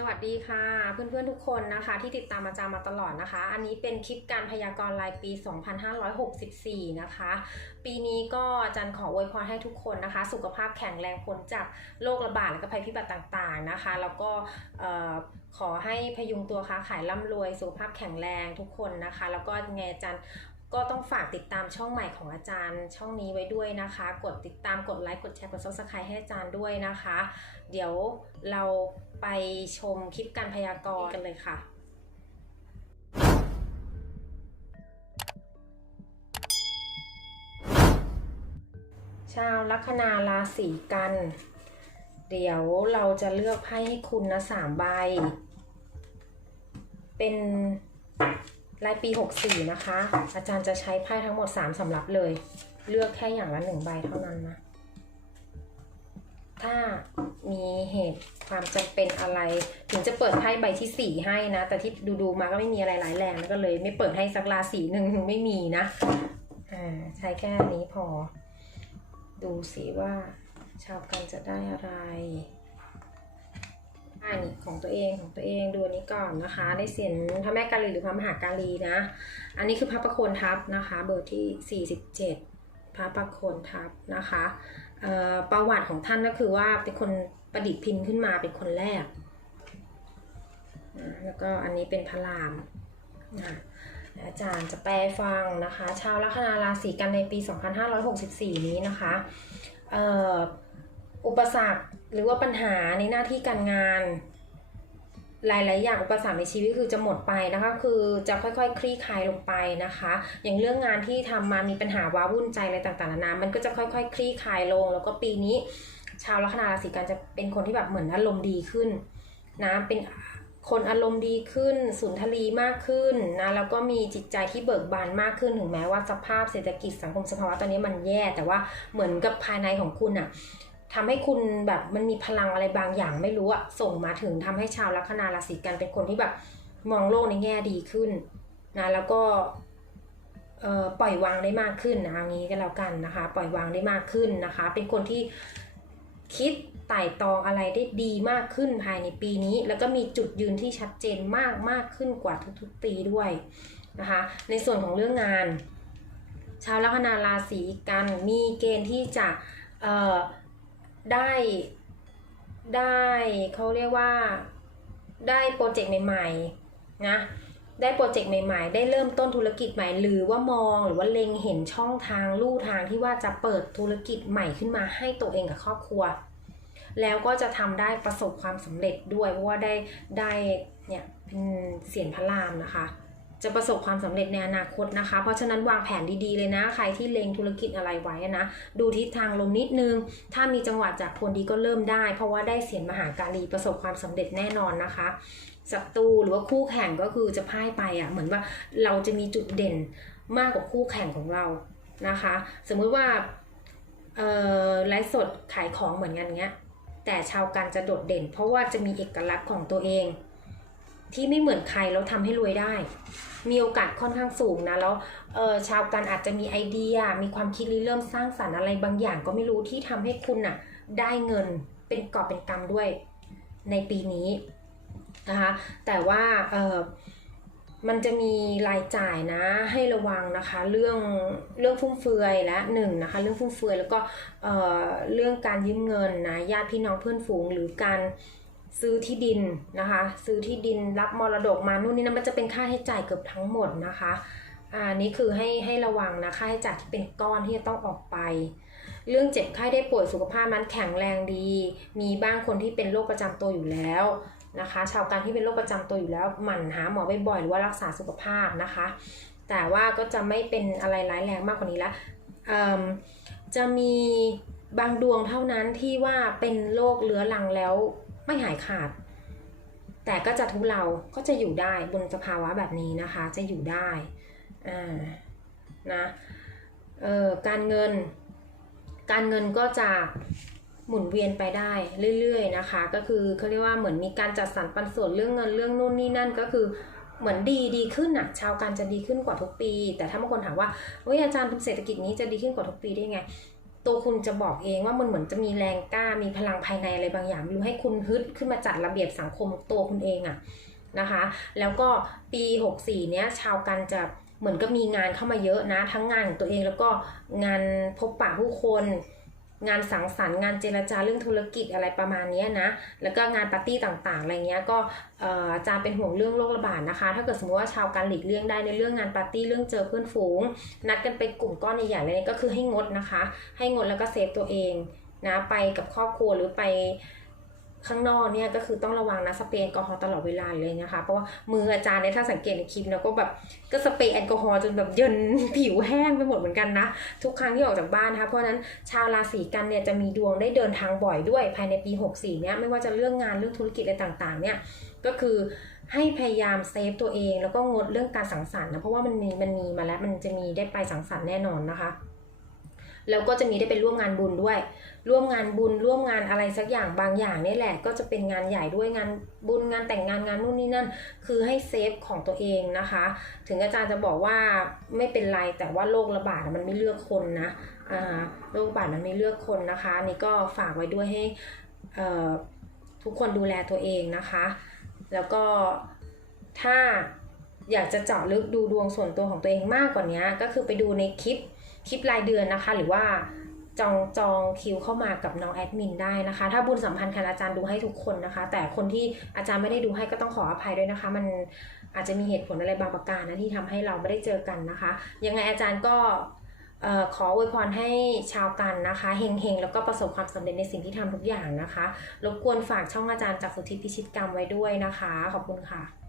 สวัสดีค่ะ เพื่อนๆทุกคนนะคะ ที่ติดตามอาจารย์มาตลอดนะคะ อันนี้เป็นคลิปการพยากรณ์รายปี 2564 นะคะ ปีนี้ก็อาจารย์ขออวยพรให้ทุกคนนะคะ สุขภาพแข็งแรงพ้นจากโรคระบาดและก็ภัยพิบัติต่างๆนะคะ แล้วก็ขอให้พยุงตัวค้าขายร่ำรวยสุขภาพแข็งแรงทุกคนนะคะ แล้วก็ไงอาจารย์ ก็ต้องฝากติดตามช่องใหม่ของอาจารย์ ช่องนี้ไว้ด้วยนะคะ กดติดตามกดไลค์กดแชร์กด subscribe ให้อาจารย์ด้วยนะคะ เดี๋ยวเราไปชมคลิปการพยากรณ์กันเลยค่ะชาวลัคนาราศีกัน เดี๋ยวเราจะเลือกไพ่ให้คุณนะสามใบ เป็น รายปี 64 นะคะ อาจารย์จะใช้ไพ่ทั้งหมด 3สำรับเลย เลือกแค่อย่างละหนึ่งใบเท่านั้นนะ ถ้ามีเหตุความจำเป็นอะไร ถึงจะเปิดไพ่ใบที่ 4 ให้นะ แต่ที่ดูดูๆมาก็ไม่มีอะไรร้ายแรงนะก็เลย ไม่เปิดให้สักราศีหนึ่งไม่มีนะอ่าใช้แค่นี้พอ ดูสิว่าชาวกันจะได้อะไร อันนี้ของตัวเองของตัวเองดูอันนี้ก่อนนะคะได้เสียงพระแม่กาลีหรือพระมหากาลีนะ อันนี้คือพระประโคนทัพนะคะ เบอร์ที่ 47 พระประโคนทัพนะคะประวัติของท่านก็คือว่าเป็นคนประดิษฐ์พิมพ์ขึ้นมาเป็นคนแรก แล้วก็อันนี้เป็นพระรามนะอาจารย์จะแปลฟังนะคะ ชาวลัคนาราศีกันในปี 2564 นี้นะคะอออุปสรรค หรือว่าปัญหาในหน้าที่การงาน หลายๆ อย่างอุปสรรคในชีวิตคือจะหมดไปนะคะ คือจะค่อยๆ คลี่คลายลงไปนะคะ อย่างเรื่องงานที่ทำมามีปัญหาว้าวุ่นใจอะไรต่างๆนานามันก็จะค่อยๆ คลี่คลายลง แล้วก็ปีนี้ ชาวลัคนาราศีกันจะเป็นคนที่แบบเหมือนอารมณ์ดีขึ้นนะเป็นคนอารมณ์ดีขึ้น สุนทรีมากขึ้นนะแล้วก็มีจิตใจที่เบิกบานมากขึ้นถึงแม้ว่าสภาพเศรษฐกิจสังคมสภาวะตอนนี้มันแย่ แต่ว่าเหมือนกับภายในของคุณอะ ทำให้คุณแบบมันมีพลังอะไรบางอย่างไม่รู้อะส่งมาถึงทำให้ชาวลัคนาราศีกันเป็นคนที่แบบมองโลกในแง่ดีขึ้นนะแล้วก็ปล่อยวางได้มากขึ้นนะงี้ก็แล้วกันนะคะ ปล่อยวางได้มากขึ้นนะคะ เป็นคนที่คิดไต่ตองอะไรได้ดีมากขึ้นภายในปีนี้ แล้วก็มีจุดยืนที่ชัดเจนมากมากขึ้นกว่าทุกๆปีด้วยนะคะ ในส่วนของเรื่องงาน ชาวลัคนาราศีกันมีเกณฑ์ที่จะเอ่อ ได้ได้เขาเรียกว่าได้โปรเจกต์ใหม่ๆนะได้โปรเจกต์ใหม่ๆ ได้เริ่มต้นธุรกิจใหม่ หรือว่ามองหรือว่าเล็งเห็นช่องทางลู่ทางที่ว่าจะเปิดธุรกิจใหม่ขึ้นมาให้ตัวเองกับครอบครัว แล้วก็จะทำได้ประสบความสำเร็จด้วยเพราะว่าได้ได้เนี่ยเป็นเสียนพระรามนะคะ จะประสบความสำเร็จในอนาคตนะคะ เพราะฉะนั้นวางแผนดีๆเลยนะ ใครที่เล็งธุรกิจอะไรไว้นะ ดูทิศทางลมนิดนึง ถ้ามีจังหวะจากคนดีก็เริ่มได้ เพราะว่าได้เสียนมหาการีประสบความสำเร็จแน่นอนนะคะศัตรูหรือว่าคู่แข่งก็คือจะพ่ายไปอะเหมือนว่าเราจะมีจุดเด่นมากกว่าคู่แข่งของเรานะคะ สมมุติว่าไลฟ์สดขายของเหมือนกันเงี้ยแต่ชาวกันจะโดดเด่น เพราะว่าจะมีเอกลักษณ์ของตัวเอง ที่ไม่เหมือนใครแล้วทำให้รวยได้ มีโอกาสค่อนข้างสูงนะแล้วเออชาวกันอาจจะมีไอเดีย มีความคิดริเริ่มสร้างสรรค์อะไรบางอย่างก็ไม่รู้ที่ทำให้คุณน่ะได้เงินเป็นกอบเป็นกำด้วยในปีนี้นะคะแต่ว่าเออมันจะมีรายจ่ายนะให้ระวังนะคะเรื่องเรื่องฟุ่มเฟือยและหนึ่งนะคะเรื่องฟุ่มเฟือยแล้วก็เออเรื่องการยืมเงินนะญาติพี่น้องเพื่อนฝูงหรือการ ซื้อที่ดินนะคะ ซื้อที่ดินรับมรดกมานู่นนี่นั่นมันจะเป็นค่าใช้จ่ายเกือบทั้งหมดนะคะอ่านี่คือให้ให้ระวังนะค่าใช้จ่ายที่เป็นก้อนที่จะต้องออกไป เรื่องเจ็บไข้ได้ป่วยสุขภาพนั้นแข็งแรงดี มีบ้างคนที่เป็นโรคประจำตัวอยู่แล้วนะคะ ชาวการที่เป็นโรคประจำตัวอยู่แล้วหมั่นหาหมอบ่อยๆหรือว่ารักษาสุขภาพนะคะ แต่ว่าก็จะไม่เป็นอะไรร้ายแรงมากกว่านี้ละจะมีบางดวงเท่านั้นที่ว่าเป็นโรคเรื้อรังแล้ว ไม่หายขาด แต่ก็จะทุเลาก็จะอยู่ได้บนสภาวะแบบนี้นะคะ จะอยู่ได้อ่านะเอ่อการเงิน การเงินก็จะหมุนเวียนไปได้เรื่อยๆนะคะ ก็คือเขาเรียกว่าเหมือนมีการจัดสรรปันส่วนเรื่องเงินเรื่องนู่นนี่นั่นก็คือเหมือนดีดีขึ้นอะชาวการจะดีขึ้นกว่าทุกปี แต่ถ้าบางคนถามว่าเฮ้ยอาจารย์เศรษฐกิจนี้จะดีขึ้นกว่าทุกปีได้ไง ตัวคุณจะบอกเองว่ามันเหมือนจะมีแรงกล้ามีพลังภายในอะไรบางอย่างรู้ให้คุณฮึดขึ้นมาจัดระเบียบสังคมตัวคุณเองอะนะคะ แล้วก็ปี 64 เนี้ยชาวกันจะเหมือนก็มีงานเข้ามาเยอะนะ ทั้งงานของตัวเองแล้วก็งานพบปะผู้คน งานสังสรรค์งานเจรจาเรื่องธุรกิจอะไรประมาณนี้นะ แล้วก็งานปาร์ตี้ต่างๆอะไรเงี้ยก็อาจารย์เป็นห่วงเรื่องโรคระบาดนะคะ ถ้าเกิดสมมติว่าชาวการหลีกเลี่ยงได้ในเรื่องงานปาร์ตี้เรื่องเจอเพื่อนฝูง นัดกันไปกลุ่มก้อนใหญ่ๆอะไรเลยก็คือให้งดนะคะ ให้งดแล้วก็เซฟตัวเองนะไปกับครอบครัวหรือไป ข้างนอกเนี่ยก็คือต้องระวังนะสเปรย์แอลกอฮอล์ตลอดเวลาเลยนะคะ เพราะว่ามืออาจารย์เนี่ยถ้าสังเกตในคลิปนะก็แบบก็สเปรย์แอลกอฮอล์จนแบบเยินผิวแห้งไปหมดเหมือนกันนะ ทุกครั้งที่ออกจากบ้านนะคะเพราะฉะนั้นชาวราศีกันเนี่ยจะมีดวงได้เดินทางบ่อยด้วยภายในปี 64เนี่ยไม่ว่าจะเรื่องงานเรื่องธุรกิจอะไรต่างๆเนี่ยก็คือให้พยายามเซฟตัวเองแล้วก็งดเรื่องการสังสรรค์นะเพราะว่ามันมีมันมีมาแล้วมันจะมีได้ไปสังสรรค์แน่นอนนะคะ แล้วก็จะมีได้ไปร่วมงานบุญด้วย ร่วมงานบุญร่วมงานอะไรสักอย่างบางอย่างนี่แหละ ก็จะเป็นงานใหญ่ด้วยงานบุญงานแต่งงานงานนู่นนี่นั่น คือให้เซฟของตัวเองนะคะ ถึงอาจารย์จะบอกว่าไม่เป็นไรแต่ว่าโรคระบาดมันไม่เลือกคนนะโรคระบาดมันไม่เลือกคนนะคะนี่ก็ฝากไว้ด้วยให้ทุกคนดูแลตัวเองนะคะ แล้วก็ถ้าอยากจะเจาะลึกดูดวงส่วนตัวของตัวเองมากกว่านี้ก็คือไปดูในคลิป คลิปรายเดือนนะคะ หรือว่าจองจองคิวเข้ามากับน้องแอดมินได้นะคะ ถ้าบุญสัมพันธ์คันอาจารย์ดูให้ทุกคนนะคะ แต่คนที่อาจารย์ไม่ได้ดูให้ก็ต้องขออภัยด้วยนะคะ มันอาจจะมีเหตุผลอะไรบางประการนะที่ทำให้เราไม่ได้เจอกันนะคะ ยังไงอาจารย์ก็ออขออวยพรให้ชาวกันนะคะเฮงๆ แล้วก็ประสบความสำเร็จในสิ่งที่ทำทุกอย่างนะคะรบกวนฝากช่องอาจารย์จากสุทธิพิชิตกรรมไว้ด้วยนะคะ ขอบคุณค่ะ